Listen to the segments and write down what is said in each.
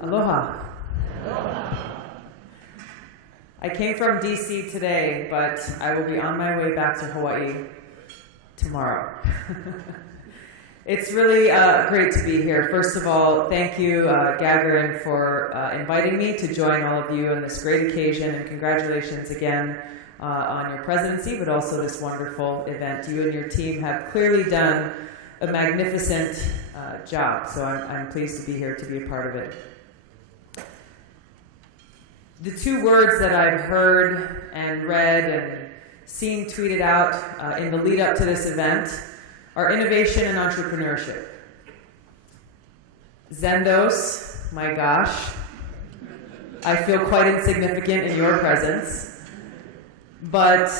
Aloha. I came from DC today, but I will be on my way back to Hawaii tomorrow. It's really great to be here. First of all, thank you, Gagarin, for inviting me to join all of you on this great occasion, and congratulations again on your presidency, but also this wonderful event. You and your team have clearly done a magnificent job, so I'm pleased to be here to be a part of it. The two words that I've heard and read and seen tweeted out in the lead up to this event are innovation and entrepreneurship. Zendos, my gosh, I feel quite insignificant in your presence, but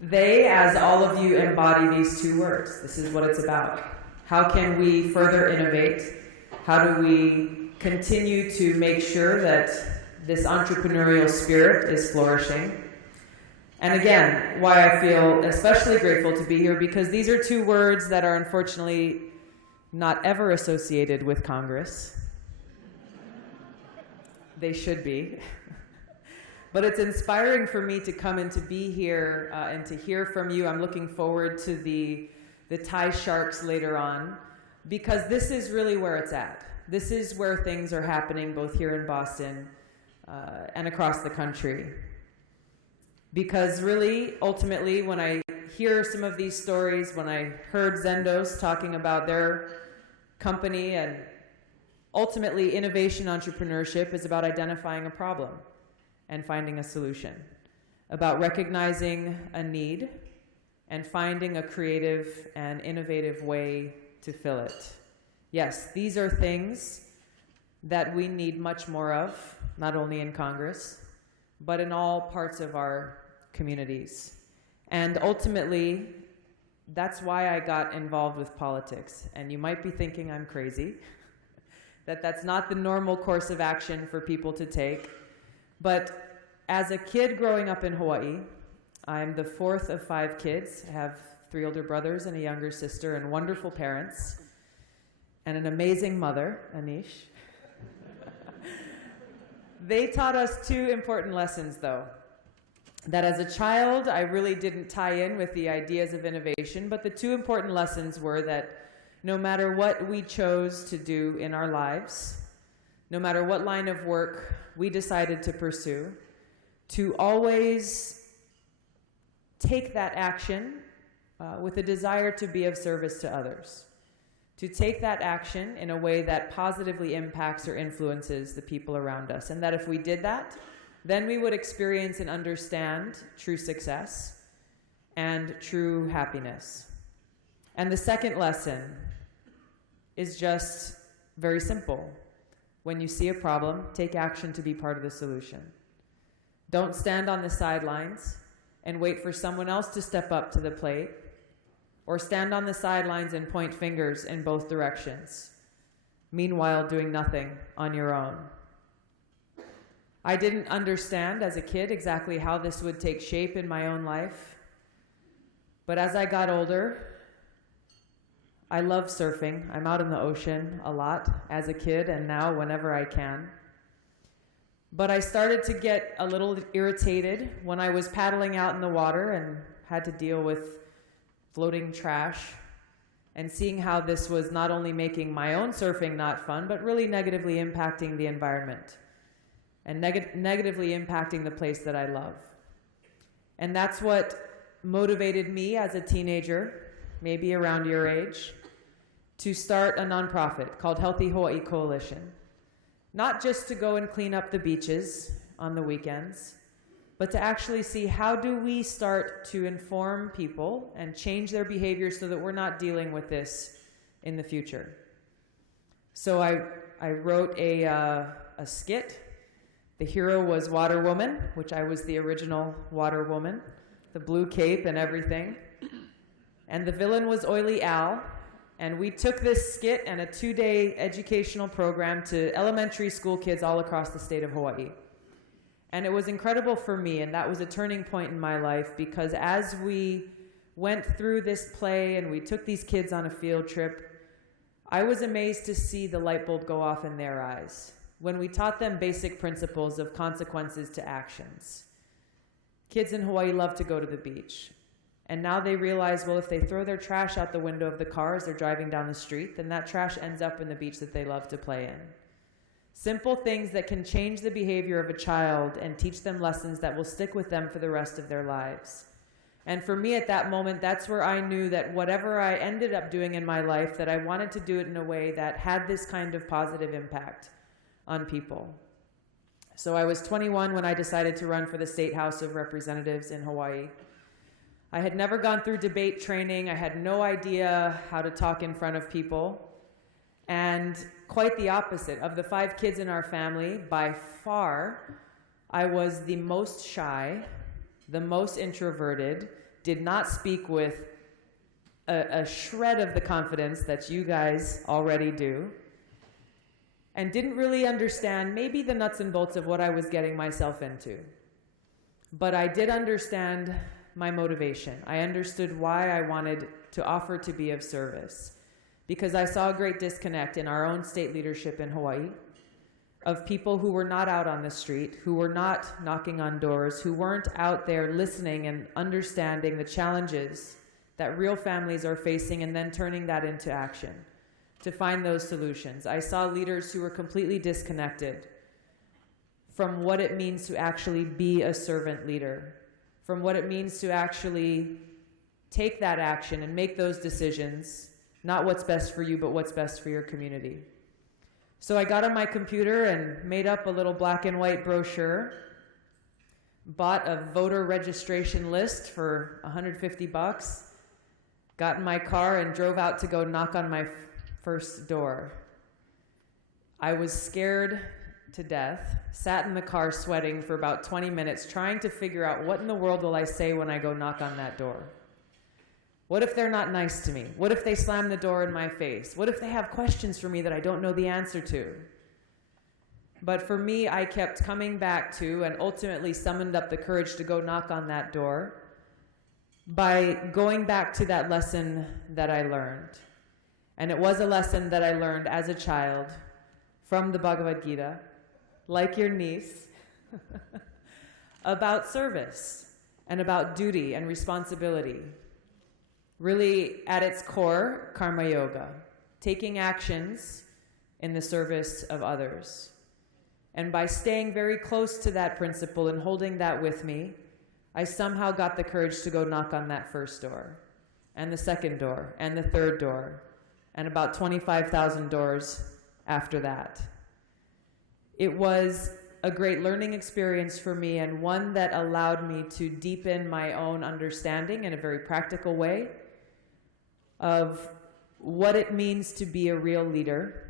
they, as all of you, embody these two words. This is what it's about. How can we further innovate? How do we continue to make sure that this entrepreneurial spirit is flourishing? And again, why I feel especially grateful to be here, because these are two words that are unfortunately not ever associated with Congress. They should be. But it's inspiring for me to come and to be here and to hear from you. I'm looking forward to the Thai Sharks later on, because this is really where it's at. This is where things are happening, both here in Boston and across the country. Because really, ultimately, when I hear some of these stories, when I heard Zendos talking about their company, and ultimately innovation entrepreneurship is about identifying a problem and finding a solution, about recognizing a need and finding a creative and innovative way to fill it. Yes, these are things that we need much more of, not only in Congress, but in all parts of our communities. And ultimately, that's why I got involved with politics. And you might be thinking I'm crazy, that that's not the normal course of action for people to take. But as a kid growing up in Hawaii, I'm the fourth of 5 kids. I have 3 older brothers and a younger sister, and wonderful parents, and an amazing mother, Anish. They taught us 2 important lessons, though. That as a child, I really didn't tie in with the ideas of innovation, but the 2 important lessons were that no matter what we chose to do in our lives, no matter what line of work we decided to pursue, to always take that action with a desire to be of service to others. To take that action in a way that positively impacts or influences the people around us. And that if we did that, then we would experience and understand true success and true happiness. And the second lesson is just very simple. When you see a problem, take action to be part of the solution. Don't stand on the sidelines and wait for someone else to step up to the plate, or stand on the sidelines and point fingers in both directions, meanwhile doing nothing on your own. I didn't understand as a kid exactly how this would take shape in my own life, but as I got older, I love surfing. I'm out in the ocean a lot as a kid, and now whenever I can. But I started to get a little irritated when I was paddling out in the water and had to deal with floating trash, and seeing how this was not only making my own surfing not fun, but really negatively impacting the environment and negatively impacting the place that I love. And that's what motivated me as a teenager, maybe around your age, to start a nonprofit called Healthy Hawaii Coalition. Not just to go and clean up the beaches on the weekends, but to actually see how do we start to inform people and change their behavior so that we're not dealing with this in the future. So I wrote a skit. The hero was Water Woman, which I was the original Water Woman, the blue cape and everything. And the villain was Oily Al. And we took this skit and a 2-day educational program to elementary school kids all across the state of Hawaii. And it was incredible for me, and that was a turning point in my life, because as we went through this play and we took these kids on a field trip, I was amazed to see the light bulb go off in their eyes when we taught them basic principles of consequences to actions. Kids in Hawaii love to go to the beach. And now they realize, well, if they throw their trash out the window of the car as they're driving down the street, then that trash ends up in the beach that they love to play in. Simple things that can change the behavior of a child and teach them lessons that will stick with them for the rest of their lives. And for me at that moment, that's where I knew that whatever I ended up doing in my life, that I wanted to do it in a way that had this kind of positive impact on people. So I was 21 when I decided to run for the State House of Representatives in Hawaii. I had never gone through debate training. I had no idea how to talk in front of people. And quite the opposite. Of the 5 kids in our family, by far, I was the most shy, the most introverted, did not speak with a shred of the confidence that you guys already do, and didn't really understand maybe the nuts and bolts of what I was getting myself into. But I did understand my motivation. I understood why I wanted to offer to be of service, because I saw a great disconnect in our own state leadership in Hawaii of people who were not out on the street, who were not knocking on doors, who weren't out there listening and understanding the challenges that real families are facing and then turning that into action to find those solutions. I saw leaders who were completely disconnected from what it means to actually be a servant leader, from what it means to actually take that action and make those decisions, not what's best for you, but what's best for your community. So I got on my computer and made up a little black and white brochure, bought a voter registration list for $150, got in my car and drove out to go knock on my first door. I was scared to death, sat in the car sweating for about 20 minutes, trying to figure out what in the world will I say when I go knock on that door. What if they're not nice to me? What if they slam the door in my face? What if they have questions for me that I don't know the answer to? But for me, I kept coming back to and ultimately summoned up the courage to go knock on that door by going back to that lesson that I learned. And it was a lesson that I learned as a child from the Bhagavad Gita, like your niece, about service and about duty and responsibility. Really, at its core, karma yoga, taking actions in the service of others. And by staying very close to that principle and holding that with me, I somehow got the courage to go knock on that first door, and the second door, and the third door, and about 25,000 doors after that. It was a great learning experience for me, and one that allowed me to deepen my own understanding in a very practical way of what it means to be a real leader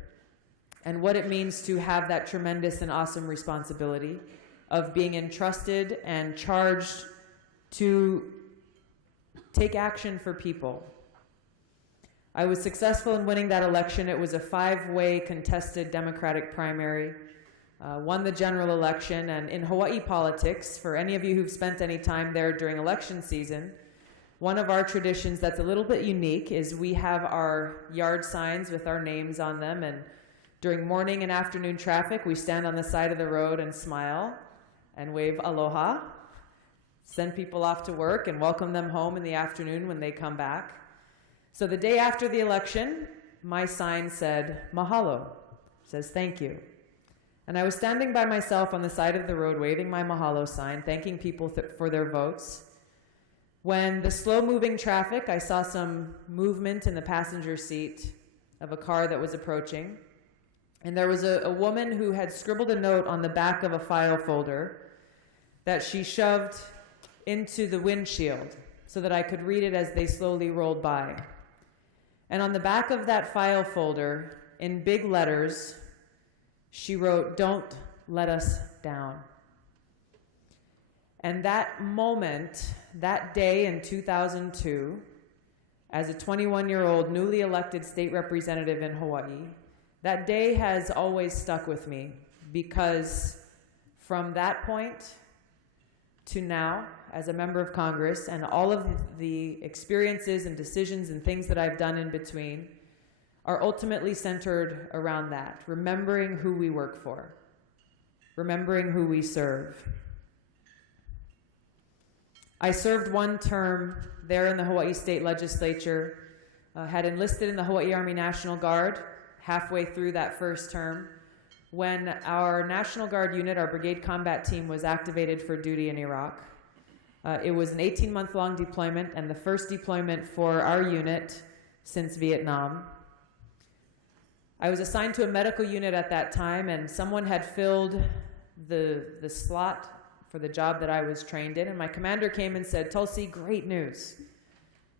and what it means to have that tremendous and awesome responsibility of being entrusted and charged to take action for people. I was successful in winning that election. It was a 5-way contested Democratic primary. Won the general election, and in Hawaii politics, for any of you who've spent any time there during election season, one of our traditions that's a little bit unique is we have our yard signs with our names on them, and during morning and afternoon traffic, we stand on the side of the road and smile and wave aloha, send people off to work and welcome them home in the afternoon when they come back. So the day after the election, my sign said, mahalo, says thank you. And I was standing by myself on the side of the road waving my mahalo sign, thanking people for their votes. When the slow-moving traffic, I saw some movement in the passenger seat of a car that was approaching. And there was a woman who had scribbled a note on the back of a file folder that she shoved into the windshield so that I could read it as they slowly rolled by. And on the back of that file folder, in big letters, she wrote, "Don't let us down." And that moment, that day in 2002, as a 21-year-old newly elected state representative in Hawaii, that day has always stuck with me, because from that point to now, as a member of Congress, and all of the experiences and decisions and things that I've done in between are ultimately centered around that, remembering who we work for, remembering who we serve. I served one term there in the Hawaii State Legislature, had enlisted in the Hawaii Army National Guard halfway through that first term when our National Guard unit, our brigade combat team, was activated for duty in Iraq. It was an 18-month-long deployment and the first deployment for our unit since Vietnam. I was assigned to a medical unit at that time, and someone had filled the slot for the job that I was trained in, and my commander came and said, "Tulsi, great news.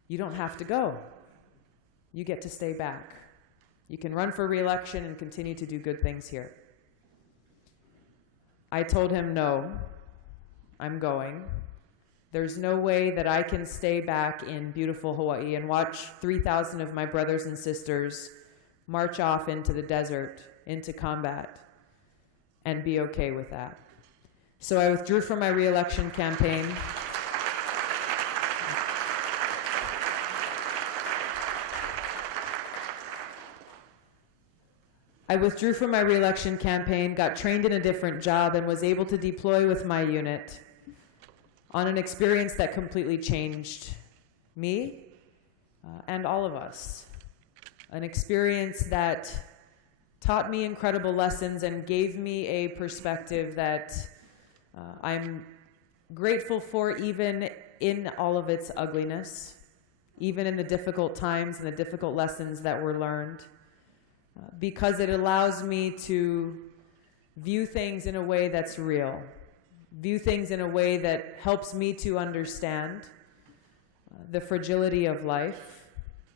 You don't have to go. You get to stay back. You can run for re-election and continue to do good things here." I told him, "No, I'm going. There's no way that I can stay back in beautiful Hawaii and watch 3,000 of my brothers and sisters march off into the desert, into combat, and be okay with that." So I withdrew from my re-election campaign. Got trained in a different job, and was able to deploy with my unit on an experience that completely changed me and all of us. An experience that taught me incredible lessons and gave me a perspective that I'm grateful for, even in all of its ugliness, even in the difficult times and the difficult lessons that were learned, because it allows me to view things in a way that's real, view things in a way that helps me to understand the fragility of life,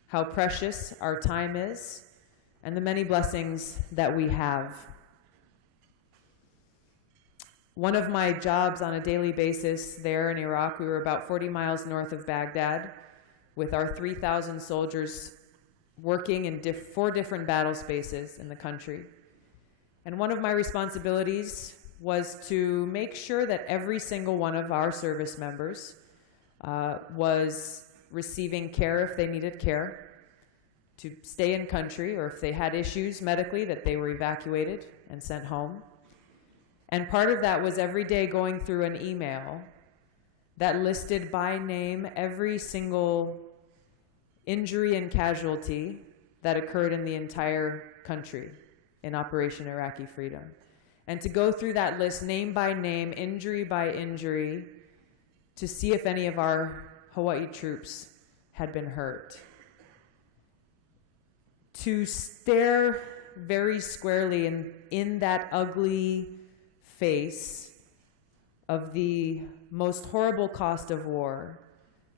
how precious our time is, and the many blessings that we have. One of my jobs on a daily basis there in Iraq, we were about 40 miles north of Baghdad with our 3,000 soldiers working in 4 different battle spaces in the country. And one of my responsibilities was to make sure that every single one of our service members was receiving care if they needed care, to stay in country, or if they had issues medically, that they were evacuated and sent home. And part of that was every day going through an email that listed by name every single injury and casualty that occurred in the entire country in Operation Iraqi Freedom. And to go through that list name by name, injury by injury, to see if any of our Hawaii troops had been hurt. To stare very squarely in that ugly face of the most horrible cost of war,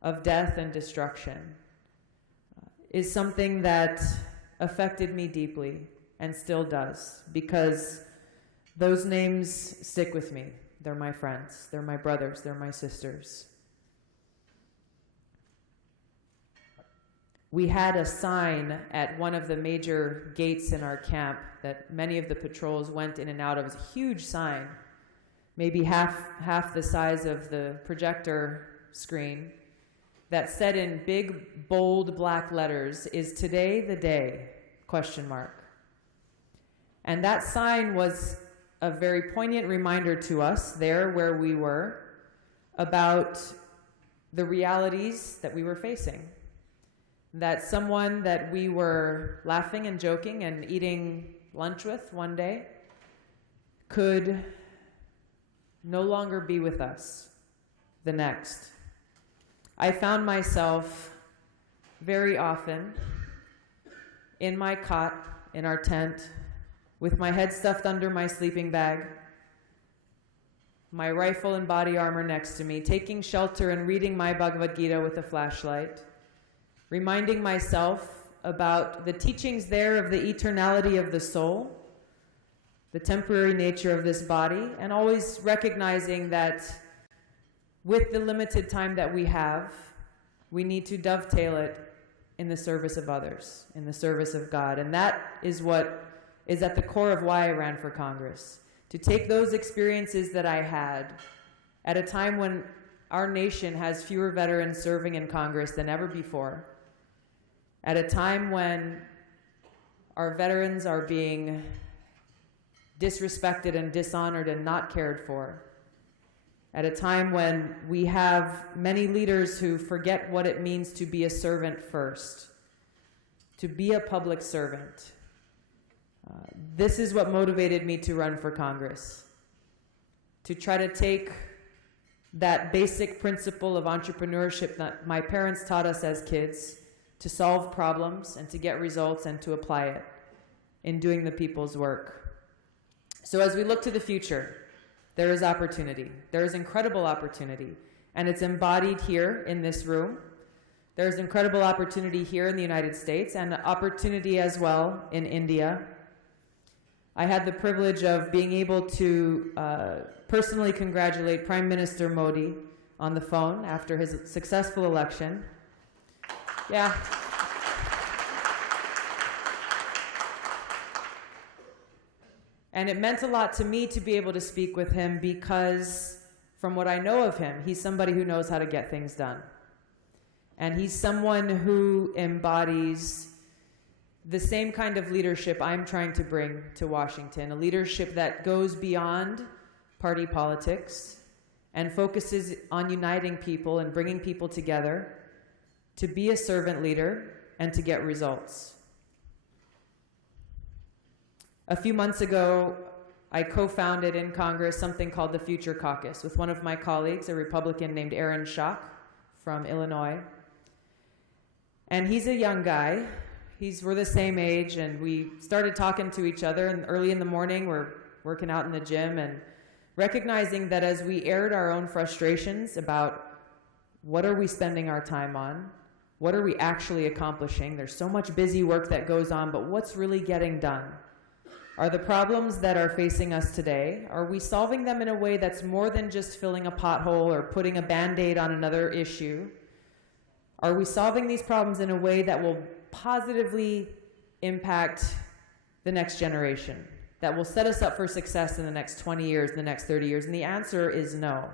of death and destruction, is something that affected me deeply and still does, because those names stick with me. They're my friends, they're my brothers, they're my sisters. We had a sign at one of the major gates in our camp that many of the patrols went in and out of. It was a huge sign, maybe half the size of the projector screen, that said in big, bold black letters, "Is today the day?" ? And that sign was a very poignant reminder to us there where we were about the realities that we were facing. That someone that we were laughing and joking and eating lunch with one day could no longer be with us the next. I found myself very often in my cot, in our tent, with my head stuffed under my sleeping bag, my rifle and body armor next to me, taking shelter and reading my Bhagavad Gita with a flashlight, reminding myself about the teachings there of the eternality of the soul, the temporary nature of this body, and always recognizing that with the limited time that we have, we need to dovetail it in the service of others, in the service of God. And that is what is at the core of why I ran for Congress. To take those experiences that I had at a time when our nation has fewer veterans serving in Congress than ever before, at a time when our veterans are being disrespected and dishonored and not cared for, at a time when we have many leaders who forget what it means to be a servant first, to be a public servant. This is what motivated me to run for Congress, to try to take that basic principle of entrepreneurship that my parents taught us as kids, to solve problems and to get results and to apply it in doing the people's work. So as we look to the future, there is opportunity. There is incredible opportunity, and it's embodied here in this room. There's incredible opportunity here in the United States and opportunity as well in India. I had the privilege of being able to personally congratulate Prime Minister Modi on the phone after his successful election. Yeah. And it meant a lot to me to be able to speak with him because, from what I know of him, he's somebody who knows how to get things done. And he's someone who embodies the same kind of leadership I'm trying to bring to Washington, a leadership that goes beyond party politics and focuses on uniting people and bringing people together to be a servant leader and to get results. A few months ago, I co-founded in Congress something called the Future Caucus with one of my colleagues, a Republican named Aaron Schock from Illinois. And he's a young guy. We're the same age, and we started talking to each other, and early in the morning we're working out in the gym and recognizing that as we aired our own frustrations about what are we spending our time on, what are we actually accomplishing, there's so much busy work that goes on, but what's really getting done? Are the problems that are facing us today, are we solving them in a way that's more than just filling a pothole or putting a Band-Aid on another issue? Are we solving these problems in a way that will positively impact the next generation, that will set us up for success in the next 20 years, in the next 30 years? And the answer is no.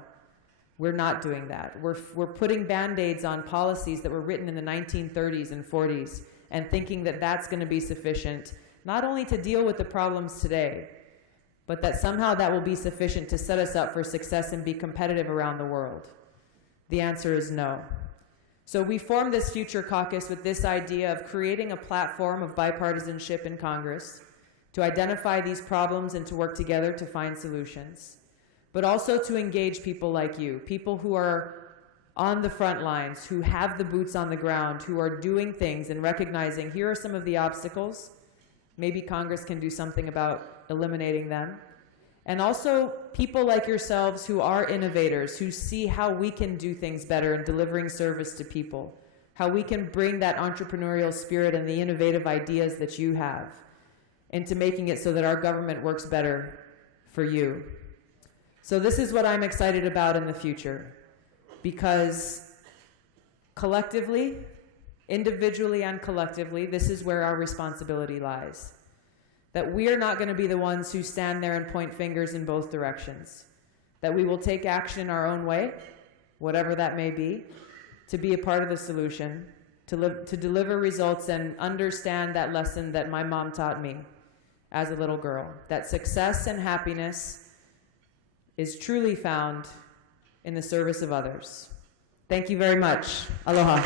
We're not doing that. We're putting Band-Aids on policies that were written in the 1930s and 40s and thinking that that's going to be sufficient, not only to deal with the problems today, but that somehow that will be sufficient to set us up for success and be competitive around the world. The answer is no. So we formed this Future Caucus with this idea of creating a platform of bipartisanship in Congress to identify these problems and to work together to find solutions, but also to engage people like you, people who are on the front lines, who have the boots on the ground, who are doing things and recognizing here are some of the obstacles. Maybe Congress can do something about eliminating them. And also people like yourselves who are innovators, who see how we can do things better in delivering service to people, how we can bring that entrepreneurial spirit and the innovative ideas that you have into making it so that our government works better for you. So this is what I'm excited about in the future, because collectively, individually and collectively, this is where our responsibility lies. That we are not going to be the ones who stand there and point fingers in both directions. That we will take action in our own way, whatever that may be, to be a part of the solution, to deliver results and understand that lesson that my mom taught me as a little girl, that success and happiness is truly found in the service of others. Thank you very much. Aloha.